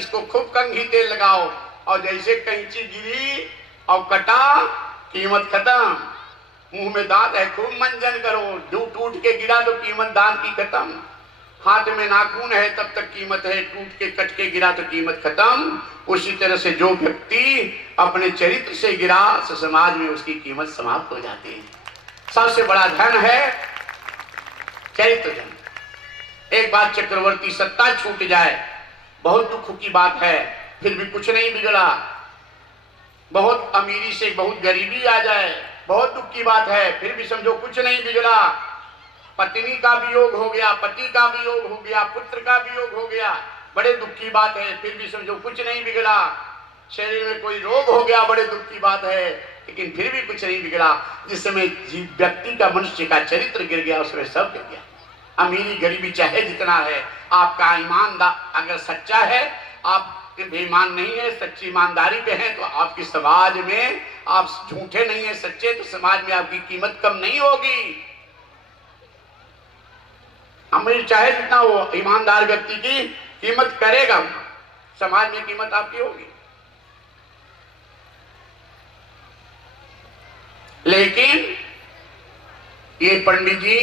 इसको खूब कंघी तेल लगाओ, और जैसे कैंची गिरी और कटा, कीमत खत्म। मुंह में दांत है, खूब मंजन करो, टूट के गिरा तो कीमत दांत की खत्म। हाथ में नाखून है तब तक कीमत है, टूट के कट के गिरा तो कीमत खत्म। उसी तरह से जो व्यक्ति अपने चरित्र से गिरा, समाज में उसकी कीमत समाप्त हो जाती है। सबसे बड़ा धन है चरित्र धन। एक बार चक्रवर्ती सत्ता छूट जाए, बहुत दुख की बात है, फिर भी कुछ नहीं बिगड़ा। बहुत अमीरी से बहुत गरीबी आ जाए, बहुत दुख की बात है, फिर भी समझो कुछ नहीं बिगड़ा। पत्नी का वियोग हो गया, पति का वियोग हो गया, पुत्र का वियोग हो गया, बड़े दुख की बात है, फिर भी समझो कुछ नहीं बिगड़ा। शरीर में कोई रोग हो गया, बड़े दुख की बात है, लेकिन फिर भी कुछ नहीं बिगड़ा। जिस समय व्यक्ति का, मनुष्य का चरित्र गिर गया, उसमें सब गिर गया। अमीरी गरीबी चाहे जितना है, आपका ईमानदार अगर सच्चा है, आप बेईमान नहीं है, सच्ची ईमानदारी पे हैं, तो आपकी समाज में आप झूठे नहीं है, सच्चे, तो समाज में आपकी कीमत कम नहीं होगी। अमीर चाहे जितना हो, ईमानदार व्यक्ति की कीमत करेगा, समाज में कीमत आपकी होगी। लेकिन ये पंडित जी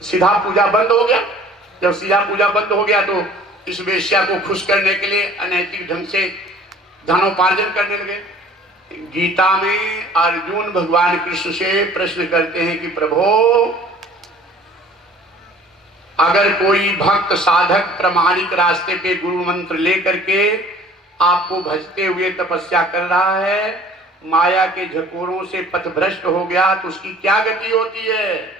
सीधा पूजा बंद हो गया। जब सीधा पूजा बंद हो गया तो इस वेश्या को खुश करने के लिए अनैतिक ढंग से धनोपार्जन करने लगे। गीता में अर्जुन भगवान कृष्ण से प्रश्न करते हैं कि प्रभु, अगर कोई भक्त साधक प्रामाणिक रास्ते पे गुरु मंत्र लेकर के आपको भजते हुए तपस्या कर रहा है, माया के झकोरों से पथभ्रष्ट हो गया, तो उसकी क्या गति होती है?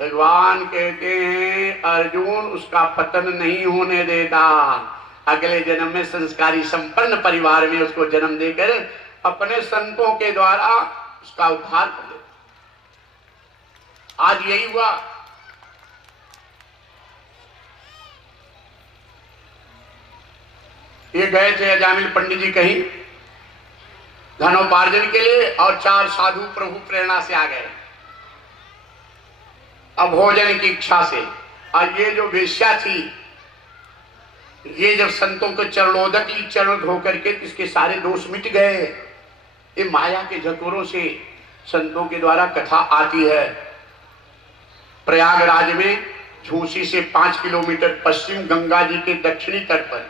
भगवान कहते हैं अर्जुन, उसका पतन नहीं होने देता, अगले जन्म में संस्कारी संपन्न परिवार में उसको जन्म देकर अपने संतों के द्वारा उसका उद्धार कर देता। आज यही हुआ। ये गए थे अजामिल पंडित जी कहीं धनोपार्जन के लिए, और 4 साधु प्रभु प्रेरणा से आ गए अब भोजन की इच्छा से। और ये जो वेश्या थी, ये जब संतों के चरणोदक ली, चरण धो करके इसके सारे दोष मिट गए। ये माया के झकोरों से संतों के द्वारा कथा आती है। प्रयागराज में झूसी से 5 किलोमीटर पश्चिम गंगा जी के दक्षिणी तट पर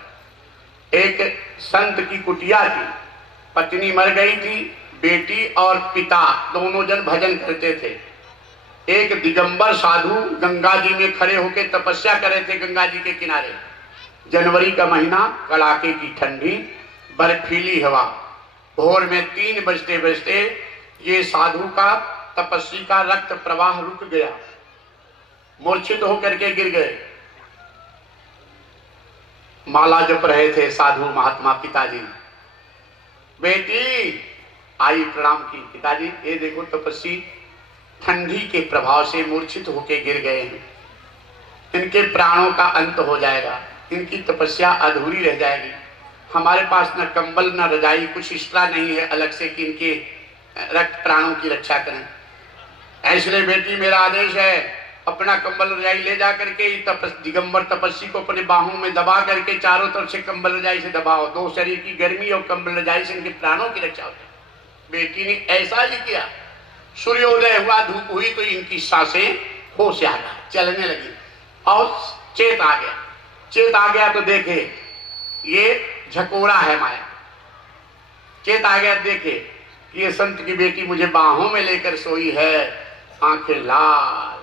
एक संत की कुटिया थी। पत्नी मर गई थी, बेटी और पिता दोनों जन भजन करते थे। एक दिगंबर साधु गंगा जी में खड़े होकर तपस्या कर रहे थे गंगा जी के किनारे। जनवरी का महीना, कड़ाके की ठंडी, बर्फीली हवा। भोर में 3 बजते बजते ये साधु का, तपस्वी का रक्त प्रवाह रुक गया, मूर्छित होकर के गिर गए। माला जप रहे थे साधु महात्मा पिताजी। बेटी आई प्रणाम की, पिताजी ये देखो तपस्वी ठंडी के प्रभाव से मूर्छित होकर गिर गए हैं, इनके प्राणों का अंत हो जाएगा, इनकी तपस्या अधूरी रह जाएगी। हमारे पास न कंबल न रजाई, कुछ इस्त्रा नहीं है अलग से कि इनके रक्त प्राणों की रक्षा करें। ऐसे बेटी मेरा आदेश है, अपना कंबल रजाई ले जा करके दिगंबर तपस्वी को अपने बाहों में दबा करके चारों तरफ से कंबल रजाई से दबाओ। 2 शरीर की गर्मी और कंबल रजाई से इनके प्राणों की रक्षा होती है। बेटी ने ऐसा ही किया। सूर्योदय हुआ, धूप हुई तो इनकी सांसें होश आ गया, चलने लगी और चेत आ गया। चेत आ गया तो देखे ये झकोरा है माया। चेत आ गया, देखे ये संत की बेटी मुझे बाहों में लेकर सोई है, आंखें लाल,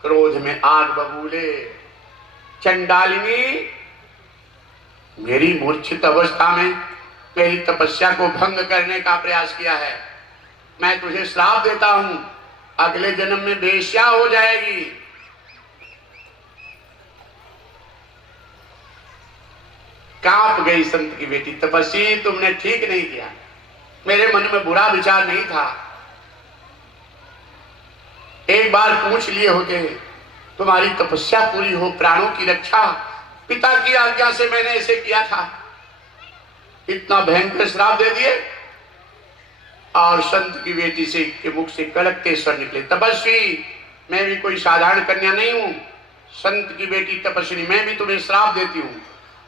क्रोध में आग बबूले। चंडालिनी, मेरी मूर्छित अवस्था में तेरी तपस्या को भंग करने का प्रयास किया है, मैं तुझे श्राप देता हूं, अगले जन्म में वेश्या हो जाएगी। कांप गई संत की बेटी, तपस्वी तुमने ठीक नहीं किया, मेरे मन में बुरा विचार नहीं था, एक बार पूछ लिए होते, तुम्हारी तपस्या पूरी हो, प्राणों की रक्षा, पिता की आज्ञा से मैंने ऐसे किया था, इतना भयंकर श्राप दे दिए। और संत की बेटी से के मुख से कड़कते स्वर निकले, तपस्वी मैं भी कोई साधारण कन्या नहीं हूं, संत की बेटी तपस्वी, मैं भी तुम्हें श्राप देती हूँ,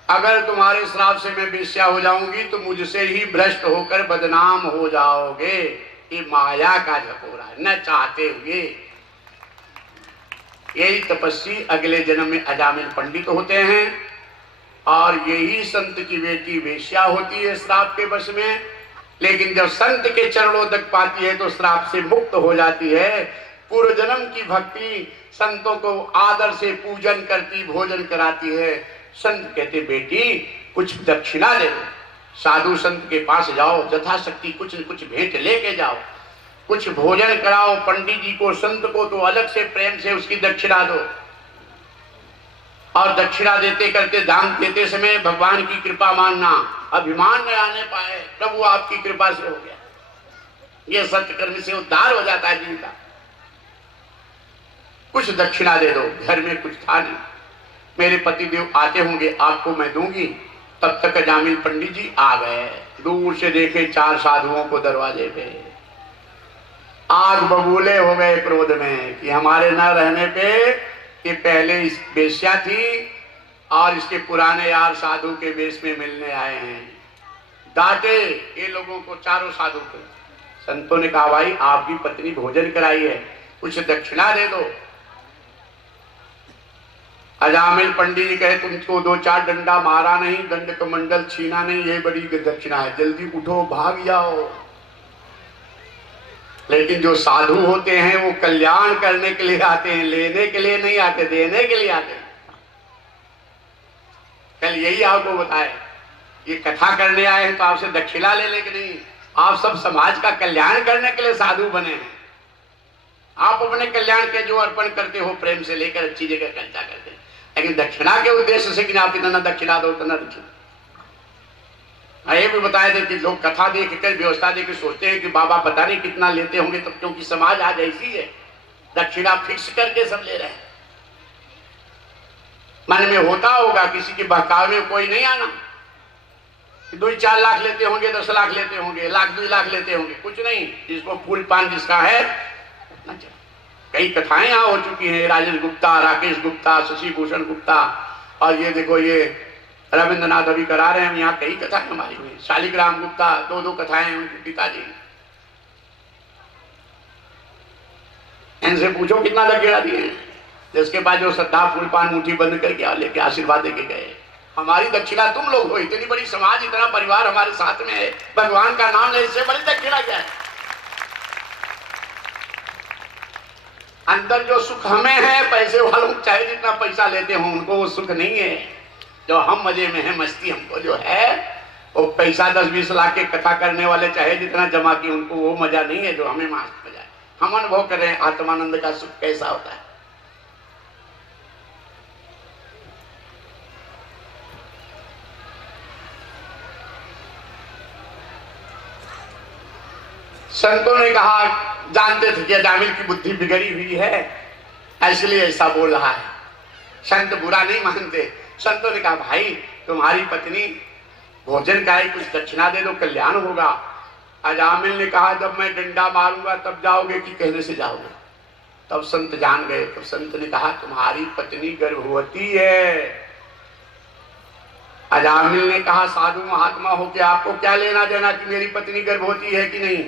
अगर तुम्हारे श्राप से मैं वेश्या हो जाऊंगी तो मुझसे ही भ्रष्ट होकर बदनाम हो जाओगे। ये माया का झकोरा है, न चाहते हुए। यही तपस्वी अगले जन्म में अजामिल पंडित होते हैं और यही संत की बेटी वेश्या होती है श्राप के वश में। लेकिन जब संत के चरणों तक पाती है तो श्राप से मुक्त हो जाती है। पूर्व जन्म की भक्ति संतों को आदर से पूजन करती, भोजन कराती है। संत कहते बेटी कुछ दक्षिणा दे दो, साधु संत के पास जाओ, यथाशक्ति कुछ न कुछ भेंट लेके जाओ, कुछ भोजन कराओ पंडित जी को, संत को तो अलग से प्रेम से उसकी दक्षिणा दो। और दक्षिणा देते करते, दान देते समय भगवान की कृपा मानना, अभिमान न आने पाए, प्रभु आपकी कृपा से हो गया। ये सत्कर्म से उद्धार हो जाता है जिनका। कुछ दक्षिणा दे दो। घर में कुछ था नहीं, मेरे पतिदेव आते होंगे, आपको मैं दूंगी। तब तक अजामिल पंडित जी आ गए। दूर से देखे 4 साधुओं को दरवाजे पे, आग बबूले हो गए क्रोध में कि हमारे न रहने पे ये पहले इस वेश्या थी और इसके पुराने यार साधु के वेश में मिलने आए हैं। डांटे ये लोगों को, चारों साधु को। संतों ने कहा भाई आपकी पत्नी भोजन कराई है, कुछ दक्षिणा दे दो। अजामिल पंडित जी कहे तुमको 2-4 डंडा मारा नहीं, दंड कमंडल छीना नहीं, ये बड़ी दक्षिणा है, जल्दी उठो भाग जाओ। लेकिन जो साधु होते हैं वो कल्याण करने के लिए आते हैं, लेने के लिए नहीं आते, देने के लिए आते हैं। कल यही आपको बताए, ये कथा करने आए हैं तो आपसे दक्षिणा लेने के नहीं, आप सब समाज का कल्याण करने के लिए साधु बने हैं। आप अपने कल्याण के जो अर्पण करते हो प्रेम से लेकर अच्छी जगह खर्चा करते हैं, लेकिन दक्षिणा के उद्देश्य से कि आप इतना दक्षिणा दो उतना दक्षिणा। ये भी बताया था कि लोग कथा देख कर, व्यवस्था देख कर सोचते हैं कि बाबा पता नहीं कितना लेते होंगे, तब क्योंकि समाज आज ऐसी है, दक्षिणा फिक्स करके सब ले रहे हैं। मन में होता होगा किसी के बहकावे में कोई नहीं आना, 2-4 लाख लेते होंगे, 10 लाख लेते होंगे, 1-2 लाख लेते होंगे, कुछ नहीं, जिसको फूल पान जिसका है उतना चला। कई कथाएं यहाँ हो चुकी हैं, राजेश गुप्ता, राकेश गुप्ता, शशि भूषण गुप्ता, और ये देखो ये रविंद्रनाथ अभी करा रहे हैं, यहाँ कई कथाएं हमारी हुई। शालिग्राम गुप्ता 2-2 कथाएं उनके पिताजी। इनसे पूछो कितना दक्षिणा दिए हैं, जिसके पास जो श्रद्धा फूल पान मुट्ठी बंद करके लेके आशीर्वाद देके गए। हमारी दक्षिणा तुम लोग हो, इतनी बड़ी समाज, इतना परिवार हमारे साथ में है, भगवान का नाम ले, इससे बड़ी दक्षिणा क्या है। अंदर जो सुख हमें है, पैसे वालों चाहे जितना पैसा लेते हो उनको वो सुख नहीं है। जो हम मजे में है, मस्ती हमको जो है, वो पैसा 10-20 लाख के कथा करने वाले चाहे जितना जमा की, उनको वो मजा नहीं है जो हमें मस्त मजा है। हम अनुभव कर रहे हैं आत्मानंद का सुख कैसा होता है। संतों ने कहा, जानते थे कि अजामिल की बुद्धि बिगड़ी हुई है, इसलिए ऐसा बोल रहा है। संत बुरा नहीं मानते। संतों ने कहा भाई तुम्हारी पत्नी भोजन का कुछ दक्षिणा दे दो, कल्याण होगा। अजामिल ने कहा जब मैं डंडा मारूंगा तब जाओगे कि कहने से जाओगे। तब संत जान गए। तो संत ने कहा तुम्हारी पत्नी गर्भवती है। अजामिल ने कहा साधु महात्मा हो के आपको क्या लेना देना कि मेरी पत्नी गर्भवती है कि नहीं।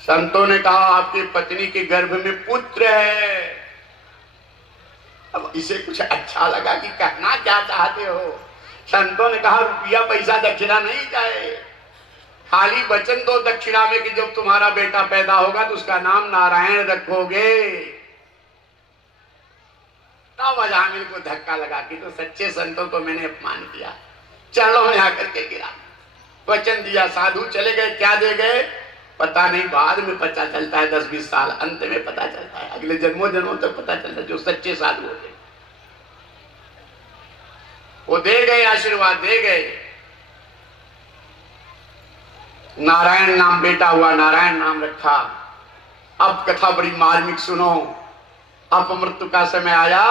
संतों ने कहा आपकी पत्नी के गर्भ में पुत्र है। अब इसे कुछ अच्छा लगा कि कहना क्या चाहते हो। संतों ने कहा रुपया पैसा दक्षिणा नहीं चाहिए, खाली वचन दो दक्षिणा में कि जब तुम्हारा बेटा पैदा होगा तो उसका नाम नारायण रखोगे। तब अजामिल को धक्का लगा कि तो सच्चे संतों को मैंने अपमान किया, चरणों में आकर के गिरा। वचन दिया, साधु चले गए, क्या दे गए पता नहीं, बाद में पता चलता है, 10-20 साल अंत में पता चलता है, अगले जन्मों जन्मों तक पता चलता है। जो सच्चे साधु होते वो दे गए, आशीर्वाद दे गए। नारायण नाम बेटा हुआ, नारायण नाम रखा। अब कथा बड़ी मार्मिक सुनो। अपमृत्यु का समय आया,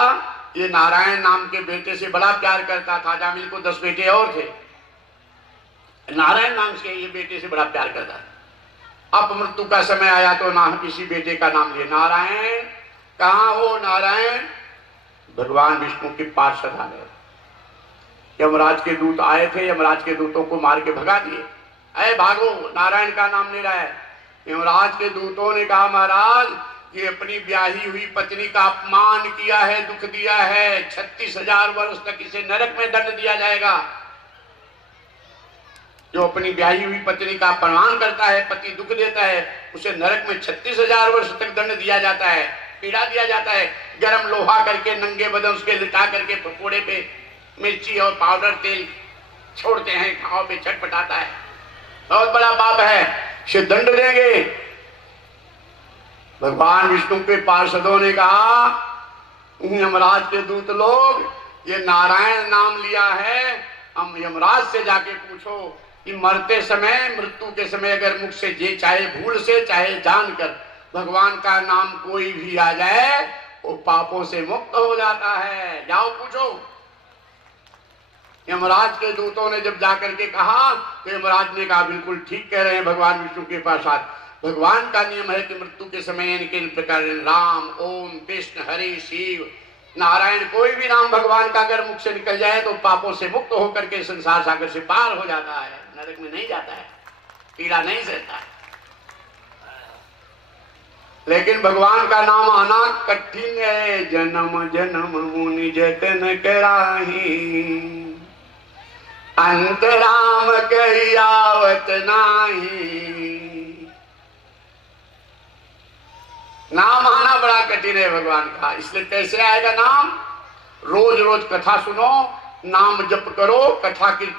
ये नारायण नाम के बेटे से बड़ा प्यार करता था। अजामिल को 10 बेटे और थे, नारायण नाम से ये बेटे से बड़ा प्यार करता था। अपमृत्यु का समय आया तो ना किसी बेटे का नाम लिए, नारायण कहाँ हो नारायण। भगवान विष्णु के पार्षद आ गए। यमराज के दूत आए थे, यमराज के दूतों को मार के भगा दिए। अरे भागो, नारायण का नाम ले रहा है। यमराज के दूतों ने कहा महाराज ये अपनी ब्याही हुई पत्नी का अपमान किया है, दुख दिया है, 36,000 वर्ष तक इसे नरक में दंड दिया जाएगा। जो अपनी ब्याही हुई पत्नी का अपमान करता है, पति दुख देता है, उसे नरक में 36,000 वर्ष तक दंड दिया जाता है, पीड़ा दिया जाता है। गरम लोहा करके नंगे बदन उसके लिटा करके पकोड़े पे मिर्ची और पाउडर तेल छोड़ते हैं, खाओ पे छटपटाता है। बहुत बड़ा पाप है, इसे दंड देंगे। भगवान विष्णु के पार्षदों ने कहा यमराज के दूत लोग ये नारायण नाम लिया है, हम यमराज से जाके पूछो कि मरते समय, मृत्यु के समय अगर मुख से जे चाहे भूल से चाहे जानकर भगवान का नाम कोई भी आ जाए वो पापों से मुक्त हो जाता है। जाओ पूछो। यमराज के दूतों ने जब जाकर के कहा तो यमराज ने कहा बिल्कुल ठीक कह रहे हैं भगवान विष्णु के पार्षद। भगवान का नियम है कि मृत्यु के समय इनके प्रकार राम, ओम, कृष्ण, हरि, शिव, नारायण कोई भी नाम भगवान का अगर मुख से निकल जाए तो पापों से मुक्त होकर के संसार सागर से पार हो जाता है, नरक में नहीं जाता है, पीड़ा नहीं सहता है। लेकिन भगवान का नाम आना कठिन है। जन्म जन्म मुनि जतन कराही, अंत राम कही आवत नाही। नाम आना बड़ा कठिन है भगवान का, इसलिए कैसे आएगा नाम? रोज रोज कथा सुनो, नाम जप करो, कथा की